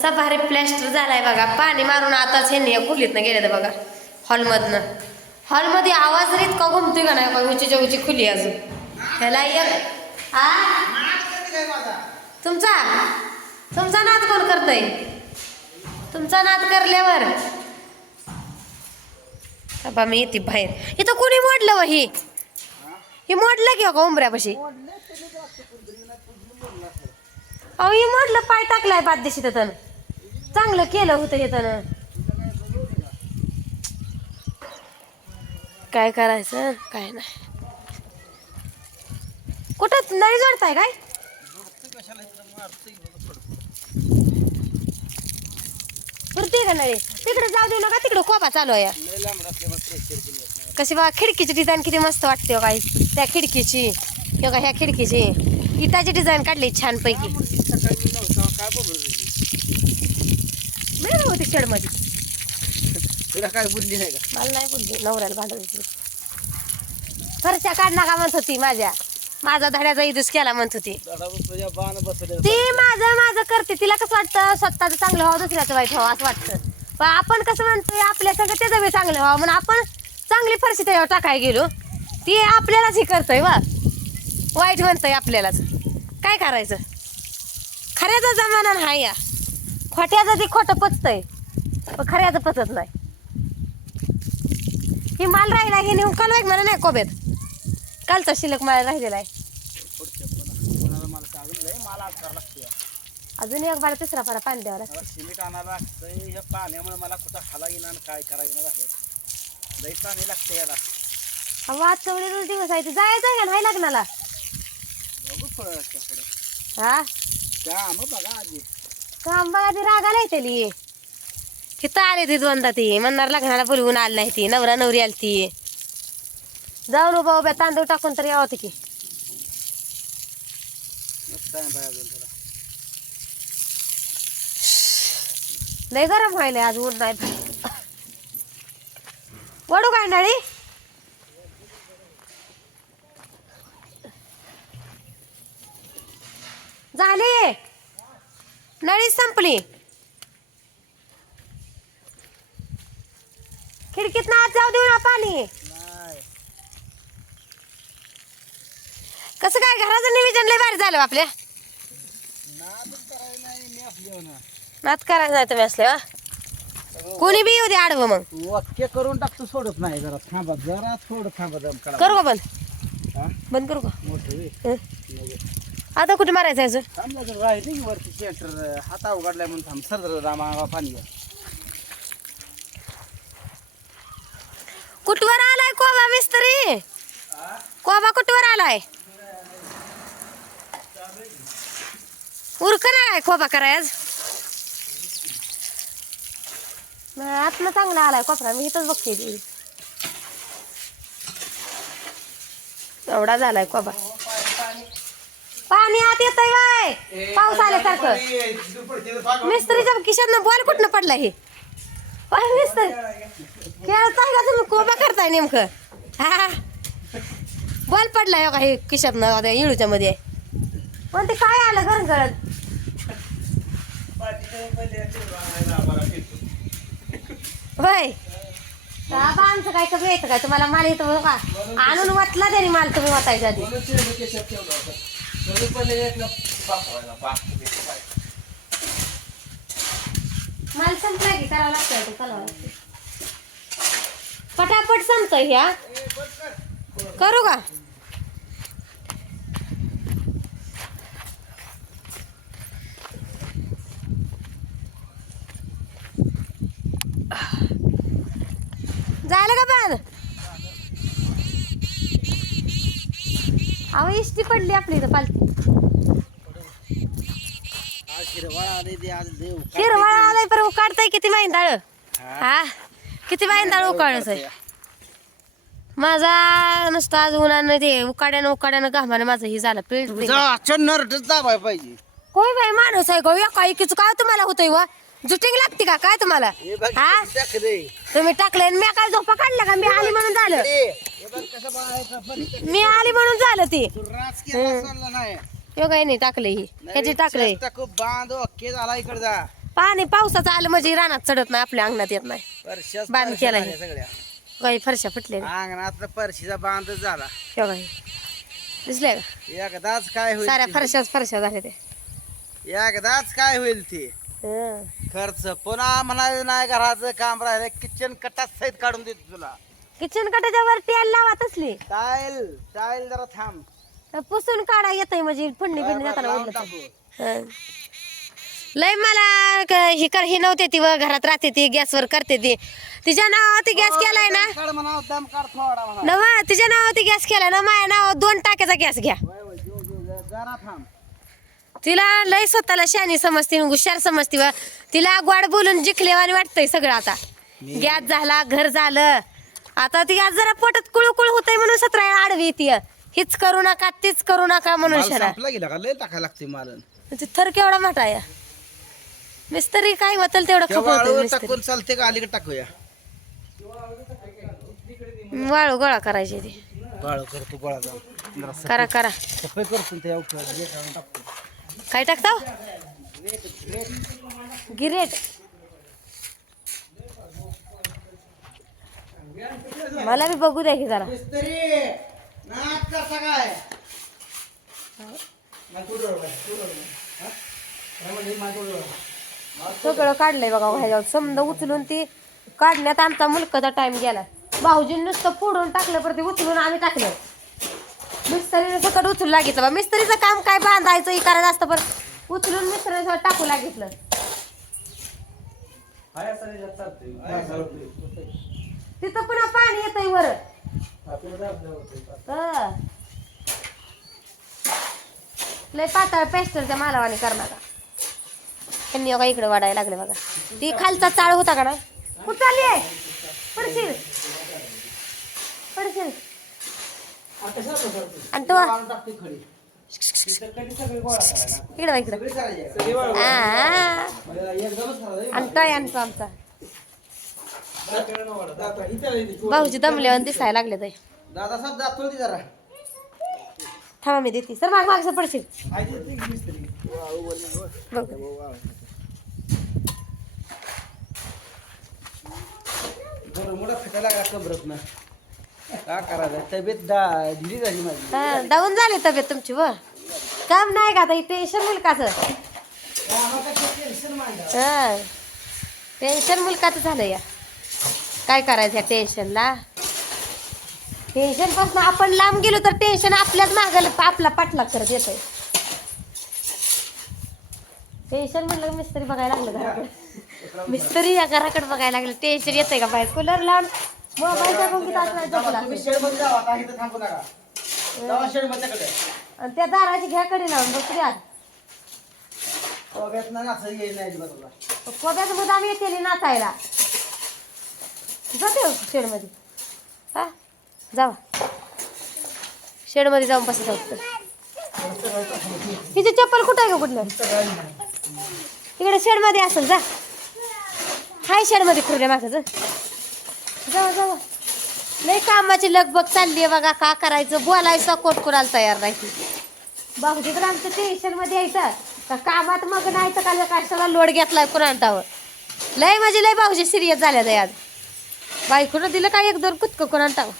असा भारी प्लॅस्टर झालाय बघा. पाणी मारून आताच ह्यांनी या खोलीतनं गेले बघा. हॉलमधनं. हॉलमध्ये आवाज जर इतका घुमतोय का नाही बघा? उचीच्या उची खुली अजून. ह्याला एक हा तुमचा? तुमचा नाद कोण करतय? तुमचा नाद करल्यावर. बाबा मी येते बाहेर. इथं कोणी मोडलं व ही? हे मोडलं की का उंबऱ्यापाशी? अहो हे मोडलं पाय टाकलाय बाद दिशी त्यानं चांगलं केलं होतं हे त्यानं. काय करायचं? काय नाही. कुठं? नळी जोडताय काय? फिरते का नळी तिकडे जाऊ देऊ नका तिकडे कोपा चालू आहे. कशी बा खिडकीची डिझाईन किती मस्त वाटते हो त्या खिडकीची. हे ह्या खिडकीची. इटाची डिझाईन काढली छान मिळालं होती शेडमध्ये. तुला काय बुद्धी नाही का? मला नाही बोलली नवऱ्याला भांडायची फरच्या काढ नका म्हणत होती माझ्या. माझा धड्याचा इदूस केला म्हणत होती. ती माझं माझं करते. तिला कसं वाटतं? स्वतःचं चांगलं व्हावं दुसऱ्याचं वाईट व्हावं असं वाटतं. पण आपण कसं म्हणतोय आपल्या सगळं त्याचं बी चांगलं व्हावं म्हणून आपण चांगली फरशी त्याच्यावर टाकायला गेलो. ती आपल्यालाच हे करतोय वा वाईट म्हणतंय आपल्यालाच. काय करायचं? खऱ्याचा जमाना नाही या खोट्याचं ते खोटं पचतंय. पण खऱ्याचं पचत नाही. हे माल राहिला हे नेऊन काल म्हणा नाही कोब्यात. कालचा शिल्लक माल राहिलेला आहे. मला मला अजून एक बार तिसरा पारा पाणी द्यावं लागतं. मला सिमेंट आणायला लागतंय ह्या पाण्यामुळे मला कुठं हाला येणार काय करायला झालं लई पाणी लागते याला अहो आज चवळीला दिवस आहे ते जायचं आहे का नाही लग्नाला? बघू रस्त्या पुढं. हा? काम बघा आधी. काम बघा ती रागाला येते तिथं आले ती दोनदा ती. म्हणणार लग्नाला बोलवून आली नाही ती. नवरा नवरी आली ती. जाऊन उभा उभ्या तांदूळ टाकून तरी यावं की. नाही गरम व्हायला आज ऊन नाही. वडू काय नळी? संपली खिडकीत ना आत जाऊ देऊ ना पाणी. कसं काय घराचं नियोजन लय भारी झालं आपल्या. आपली नात करायचं नाही तुम्ही असले कोणी बी येऊ दे आडवं मग. वाक्य करून टाकतो सोडत नाही जरा थांबा जरा थोडं थांबा करू का बंद? बंद करू का? मोठं आता कुठे मारायचं अजून? थांबलं तर राहिले की वरती सेंटर हाता उघडलाय म्हणून थांब. सर रामा पाणी घ्या. कुठवर आलाय कोबा मिस्त्री? कोबा कुठवर आलाय? उरकन आलाय कोबा करायच आतनं चांगला आलाय कोपरा. मी इथंच बघते. ती एवढा झालाय कोबा. पाणी आत येतंय बाय. पाऊस आल्यासारखं. मिस्त्रीच्या खिशातनं बॉल कुठनं पडला हे? पाय मिस्त्री खेळताय का तुम्ही? कोबा करताय नेमकं? हा? बॉल पडलाय हो का हे खिशातनं त्या इळूच्या मध्ये? पण ते काय आलं घरन गळत होय. बाबा आमचं काय कमी येतं काय? तुम्हाला माल येतो का? आणून वाटला त्याने माल तुम्ही वाटायच्या आधी. मला संपलाय की करावं लागतंय ते करावं लागतं पटापट संपतोय ह्या. करू का झालं का पण अहो इष्टी पडली आपली इथं पालखी आज हिरवाळा आले ते आज देव हिरवाळा आलाय पर उकाडताय किती माहिंदाळ हा. हा किती माहिंदाळ उकाळच आहे माझा नुसतं आज उन्हानं ते उकाड्यानं उकाड्यानं घामानं माझं हे झालं पिळ तुझा दाबाय पाहिजे. होय बाई माणूस आहे गो एका एकीच काय तुम्हाला होतंय वा? जुटिंग लागते का? काय तुम्हाला? हे बघ हा. तुम्ही टाकले मी काय झोपा काढल्या का? मी आली म्हणून झालं. हे बघ कसं बघायचं पण मी आली म्हणून झालं ती. तू राज केला चालला नाही. यो काय नाही टाकले ही. ह्याची टाकले टाकू बांध ओके झाला इकडे जा. पाणी पावसाचं आलं म्हणजे रानात चढत नाही आपल्या अंगणात येत नाही. परश्याच बांध परश्या. झाल्या सगळ्या. काही फरशा फुटले अंगणात परशीचा बांधच झाला. काही दिसले का? एकदाच काय होईल साऱ्या ते? फरशाच फरशा झाल्या ते एकदाच काय होईल ते? हं. खर्च. पुन्हा म्हणायचं नाही घराचं काम राहिलं किचन कटात सहित काढून देतो तुला. किचन कटाच्या वर तेल लावत असली टाईल टाईल जरा थांब. तर पुसून काढा येतंय म्हणजे जाताना लावून ओढलं तर. टाकू. हं. लय मला क- ही कर ही नव्हते ती व घरात राहते ती गॅसवर करते ती. तिच्या नावावरती गॅस केलाय ना. काढ म्हणा दम काढ थोडा म्हणा. नवा तिच्या नावावरती गॅस केलाय ना माझ्या नावावर दोन टाक्याचा गॅस घ्या. वय, वय, जरा थांब. तिला लय स्वतःला शानी समजते हुशार समजते व तिला गोड बोलून जिंकलेवानी वाटतंय सगळं आता. गॅस झाला घर झालं. आता ती आज जरा पोटात कुळकुळ होतंय म्हणून सतरा आडवी ती हीच करू नका तीच करू नका म्हणून माल शरा संपला गेला का? लय टाकायला लागते मालन ते थर केवढा मोठा आहे. मिस्त्री काय होतं तेवढं मिस्त्री. टाकून चालते का? अलीकडे टाकूया. वाळू गोळा करायची ती. वाळू करतो गोळा जाऊन जरा करा करा. सफाई करतो त्या उपयोग जे काढून टाकतो काय टाकता गिरेट. मला बी बघू द्या की जरा. सगळं काढलंय बघा ह्याच्यावर समजा उचलून ती काढण्यात आमचा मुलकाचा टाइम गेला भाऊजींनी नुसतं फोडून टाकलं परत उचलून आम्ही टाकलं मिस्त्रीने सकट उचलू लागितलं बा. मिस्त्रीचं काम काय बांधायचं हे करायचं असतं पण उचलून मिस्त्रीने टाकू लागितलं. तिथं पुन्हा पाणी येतंय वर. हं. लय पातळ पेस्टरच्या मालावाने करणार. त्यांनी बघा इकडे वाढायला लागले बघा. ती खालचा चाळ होता का ना? कुठं आली आहे? पडशील. आणि तो इकडे इकडे. आणि आमचा. भाऊजी दमल्यावर दिसायला लागले ते. दादा साहेब जातो ती जरा. थांबा मी देते. सर माग मागचं पडशील. बघ. मोठा फेटायला लागला कमरत ना का करायचं? तब्येत दा ढिली झाली माझी. हा डाऊन झाली तब्येत तुमची व काम नाही का आता? टेन्शन मुलकाचं हा. टेन्शन मुलकाचं झालं या. काय करायचं या टेन्शनला टेन्शनपासून आपण लांब गेलो तर टेन्शन आपल्याच मागायला आपला पाठलाग करत येतंय. टेन्शन म्हणलं मिस्त्री बघायला लागलं घराकडे. मिस्त्री या घराकडे बघायला लागलं. टेन्शन येतंय का बाहेर? कूलर लांब. झोपला तुम्ही जावा थांबू नका. जावा शेडमध्येकडे आणि त्या दाराची घ्या कडे लावून बसू द्या कोब्यात ना असं येईल नाही अजिबात तुला. कोब्याचं मुदाम येते नाचायला. जाते शेडमध्ये हा जावा. शेडमध्ये जाऊन बस जाऊ तिचे चप्पल कुठं आहे का कुठलं? इकडे शेडमध्ये असेल जा. हाय शेडमध्ये खुर्ड्या मागायचं जावा जावा नाही कामाची लगबग चालली आहे बघा का करायचं? बोलायचं कोट कोणाला तयार नाही. भाऊजी तर आमचं टेन्शनमध्ये यायचं का कामात मग नाही तर का कशाला लोड घेतलाय कुणांटावर लय म्हणजे लय भाऊजी सिरियस झाल्या आज. बायकोनं दिलं काय एक दोन कुतकं कुणांटावर